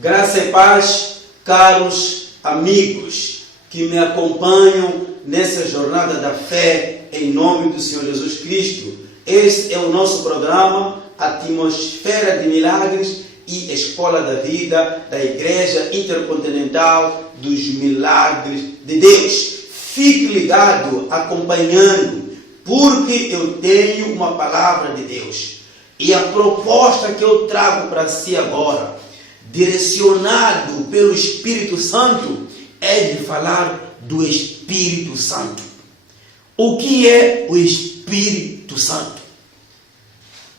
Graça e paz, caros amigos que me acompanham nessa jornada da fé em nome do Senhor Jesus Cristo. Este é o nosso programa Atmosfera de Milagres e Escola da Vida da Igreja Intercontinental dos Milagres de Deus. Fique ligado, acompanhando, porque eu tenho uma palavra de Deus. E a proposta que eu trago para si agora, direcionado pelo Espírito Santo, é de falar do Espírito Santo. O que é o Espírito Santo?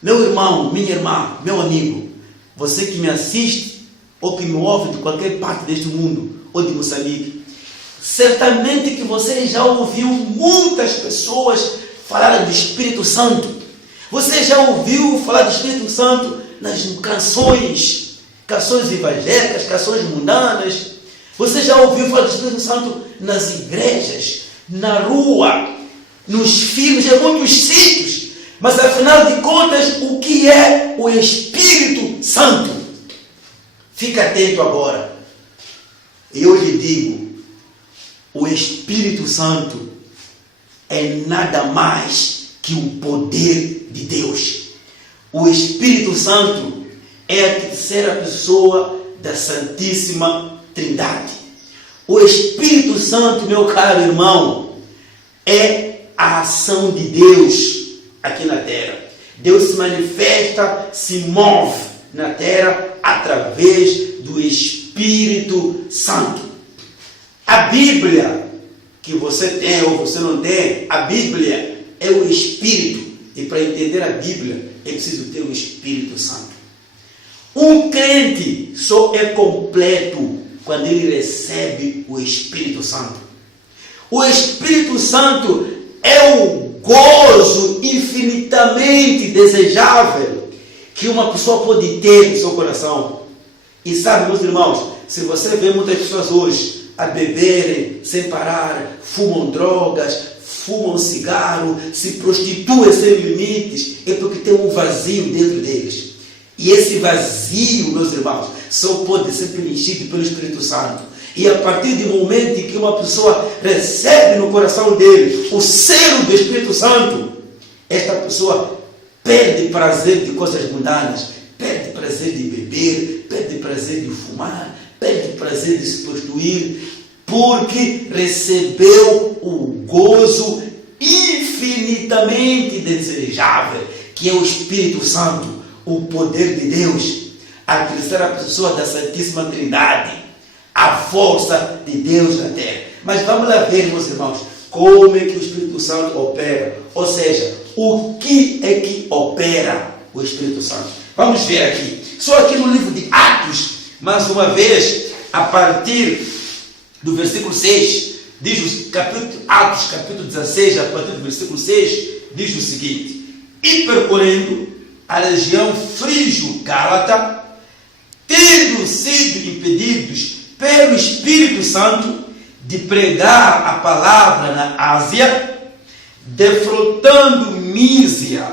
Meu irmão, minha irmã, meu amigo, você que me assiste ou que me ouve de qualquer parte deste mundo ou de Moçambique, certamente que você já ouviu muitas pessoas falar do Espírito Santo. Você já ouviu falar do Espírito Santo nas canções evangélicas, canções mundanas. Você já ouviu falar do Espírito Santo nas igrejas, na rua, nos filmes, em muitos sítios. Mas afinal de contas, o que é o Espírito Santo? Fica atento agora. Eu lhe digo, o Espírito Santo é nada mais que o poder de Deus. O Espírito Santo é a terceira pessoa da Santíssima Trindade. O Espírito Santo, meu caro irmão, é a ação de Deus aqui na terra. Deus se manifesta, se move na terra através do Espírito Santo. A Bíblia que você tem ou você não tem, a Bíblia é o Espírito. E para entender a Bíblia é preciso ter o Espírito Santo. Um crente só é completo quando ele recebe o Espírito Santo. O Espírito Santo é o gozo infinitamente desejável que uma pessoa pode ter no seu coração. E sabe, meus irmãos, se você vê muitas pessoas hoje a beberem sem parar, fumam drogas, fumam cigarro, se prostituem sem limites, é porque tem um vazio dentro deles. E esse vazio, meus irmãos, só pode ser preenchido pelo Espírito Santo. E a partir do momento em que uma pessoa recebe no coração dele o selo do Espírito Santo, esta pessoa perde prazer de coisas mundanas, perde prazer de beber, perde prazer de fumar, perde prazer de se prostituir, porque recebeu o gozo infinitamente desejável, que é o Espírito Santo, o poder de Deus, a terceira pessoa da Santíssima Trindade, a força de Deus na terra. Mas vamos lá ver, meus irmãos, como é que o Espírito Santo opera, ou seja, o que é que opera o Espírito Santo. Vamos ver aqui, só aqui no livro de Atos, mais uma vez, a partir do versículo 6, diz Atos capítulo 16, a partir do versículo 6, diz o seguinte: e percorrendo a região frígio-gálata, tendo sido impedidos pelo Espírito Santo de pregar a palavra na Ásia, defrontando Mísia,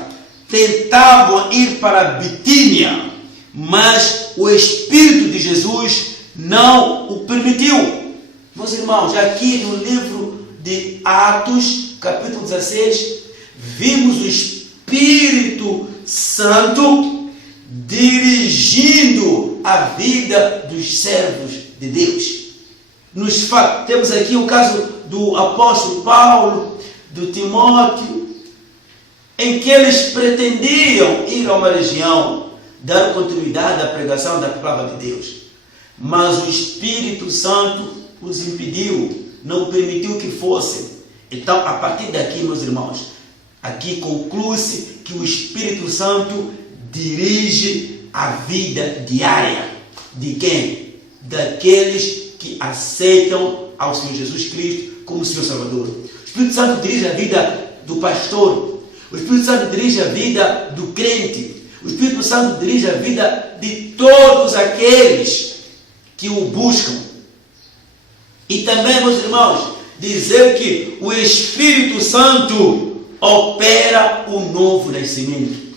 tentavam ir para Bitínia, mas o Espírito de Jesus não o permitiu. Meus irmãos, aqui no livro de Atos, capítulo 16, vimos o Espírito Santo dirigindo a vida dos servos de Deus. Temos aqui o caso do apóstolo Paulo, do Timóteo, em que eles pretendiam ir a uma região, dar continuidade à pregação da palavra de Deus. Mas o Espírito Santo os impediu, não permitiu que fossem. Então, a partir daqui, meus irmãos, aqui conclui-se que o Espírito Santo dirige a vida diária de quem? Daqueles que aceitam ao Senhor Jesus Cristo como Senhor Salvador. O Espírito Santo dirige a vida do pastor. O Espírito Santo dirige a vida do crente. O Espírito Santo dirige a vida de todos aqueles que o buscam. E também, meus irmãos, dizer que o Espírito Santo opera o novo nascimento.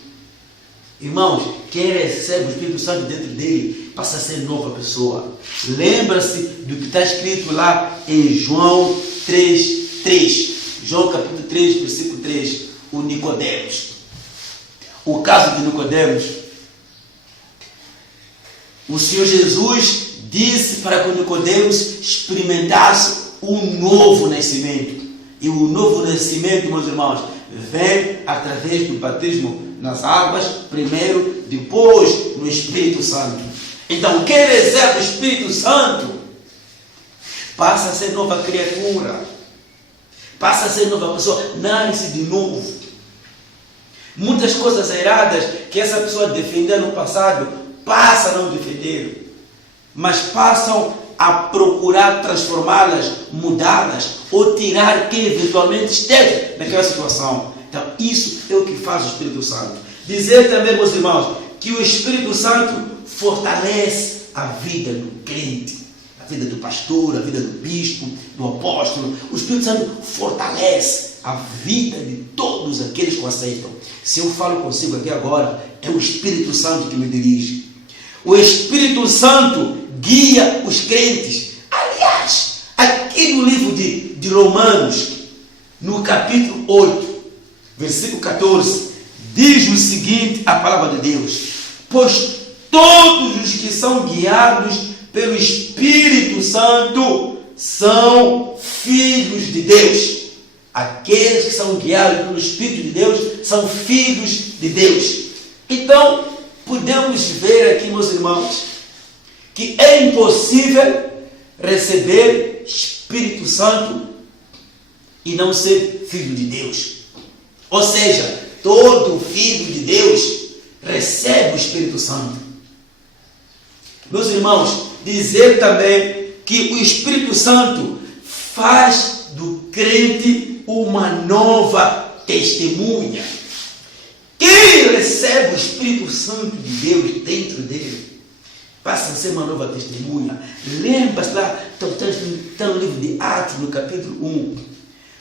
Irmãos, quem recebe o Espírito Santo dentro dele passa a ser nova pessoa. Lembra-se do que está escrito lá em João 3:3. João capítulo 3, versículo 3. O Nicodemos. O caso de Nicodemos. O Senhor Jesus disse para que o Nicodemos experimentasse um novo nascimento. E o novo nascimento, meus irmãos, vem através do batismo nas águas, primeiro, depois no Espírito Santo. Então, quem recebe o Espírito Santo passa a ser nova criatura, passa a ser nova pessoa, nasce de novo. Muitas coisas erradas que essa pessoa defendeu no passado, passa a não defender, mas passam a procurar transformá-las, mudá-las, ou tirar quem eventualmente esteja naquela situação. Então, isso é o que faz o Espírito Santo. Dizer também, meus irmãos, que o Espírito Santo fortalece a vida do crente, a vida do pastor, a vida do bispo, do apóstolo. O Espírito Santo fortalece a vida de todos aqueles que o aceitam. Se eu falo consigo aqui agora, é o Espírito Santo que me dirige. O Espírito Santo guia os crentes. Aliás, aqui no livro de Romanos, no capítulo 8, versículo 14, diz o seguinte, a palavra de Deus: pois todos os que são guiados pelo Espírito Santo são filhos de Deus. Aqueles que são guiados pelo Espírito de Deus são filhos de Deus. Então, podemos ver aqui, meus irmãos, que é impossível receber Espírito Santo e não ser filho de Deus. Ou seja, todo filho de Deus recebe o Espírito Santo. Meus irmãos, dizer também que o Espírito Santo faz do crente uma nova testemunha. Quem recebe o Espírito Santo de Deus dentro dele passa a ser uma nova testemunha. Lembra-se lá, está no livro de Atos, no capítulo 1,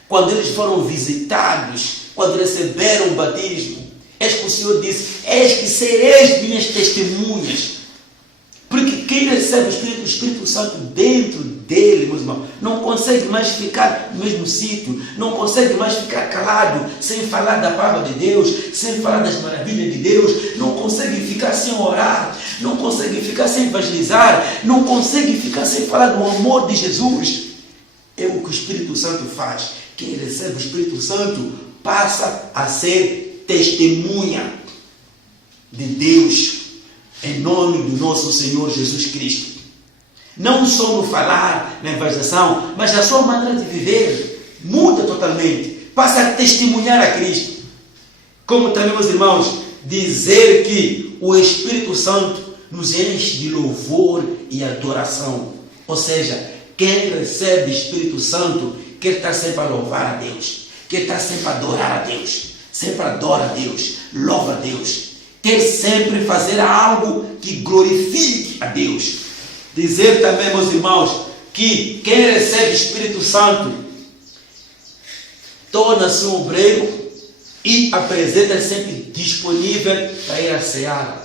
quando eles foram visitados, quando receberam o batismo, eis que o Senhor disse: eis que sereis minhas testemunhas. Porque quem recebe o Espírito Santo dentro dele, meus irmãos, não consegue mais ficar no mesmo sítio, não consegue mais ficar calado, sem falar da palavra de Deus, sem falar das maravilhas de Deus, não consegue ficar sem orar, não consegue ficar sem evangelizar, não consegue ficar sem falar do amor de Jesus. É o que o Espírito Santo faz. Quem recebe o Espírito Santo passa a ser testemunha de Deus, em nome do nosso Senhor Jesus Cristo. Não só no falar, na evangelização, mas a sua maneira de viver muda totalmente. Passa a testemunhar a Cristo. Como também, meus irmãos, dizer que o Espírito Santo nos enche de louvor e adoração. Ou seja, quem recebe o Espírito Santo quer estar sempre a louvar a Deus, quer estar sempre a adorar a Deus, sempre adora a Deus, louva a Deus, quer sempre fazer algo que glorifique a Deus. Dizer também, meus irmãos, que quem recebe o Espírito Santo torna-se um obreiro e apresenta-se sempre disponível para ir à seara,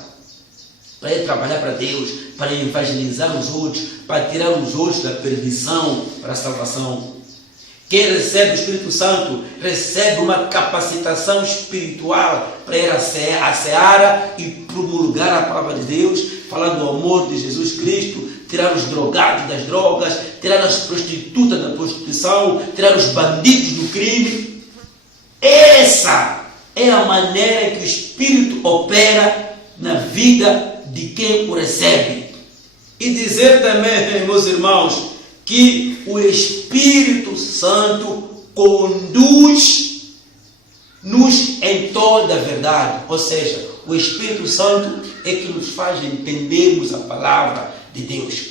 para ir trabalhar para Deus, para evangelizar os outros, para tirar os outros da perdição para a salvação. Quem recebe o Espírito Santo recebe uma capacitação espiritual para ir à seara e promulgar a palavra de Deus, falar do amor de Jesus Cristo, tirar os drogados das drogas, tirar as prostitutas da prostituição, tirar os bandidos do crime. Essa é a maneira que o Espírito opera na vida de quem o recebe. E dizer também, meus irmãos, que o Espírito Santo conduz-nos em toda a verdade. Ou seja, o Espírito Santo é que nos faz entendermos a palavra de Deus.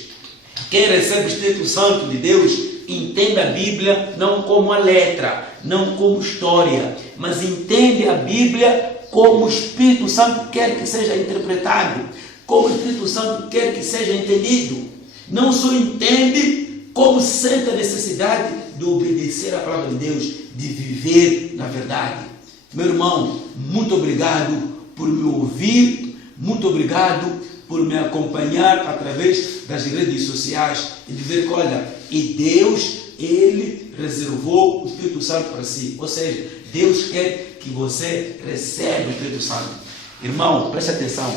Quem recebe o Espírito Santo de Deus entende a Bíblia não como a letra, não como história, mas entende a Bíblia como o Espírito Santo quer que seja interpretado, como o Espírito Santo quer que seja entendido. Não só entende, como sente a necessidade de obedecer à palavra de Deus, de viver na verdade. Meu irmão, muito obrigado por me ouvir, muito obrigado por me acompanhar através das redes sociais e dizer que, olha, e Deus, Ele reservou o Espírito Santo para si. Ou seja, Deus quer que você receba o Espírito Santo. Irmão, preste atenção.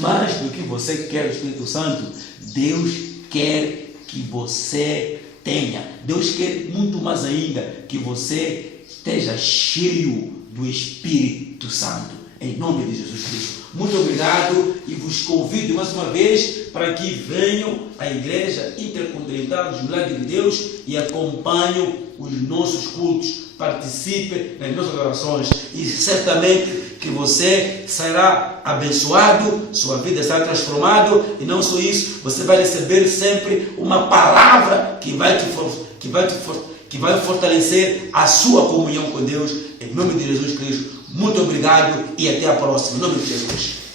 Mais do que você quer o Espírito Santo, Deus quer que você tenha. Deus quer muito mais ainda que você esteja cheio do Espírito Santo. Em nome de Jesus Cristo. Muito obrigado e vos convido mais uma vez para que venham à Igreja Intercontinental dos Milagres de Deus e acompanhem os nossos cultos. Participem nas nossas orações e certamente que você será abençoado, sua vida será transformada e não só isso, você vai receber sempre uma palavra que vai fortalecer a sua comunhão com Deus. Em nome de Jesus Cristo. Muito obrigado e até a próxima. Em nome de Jesus.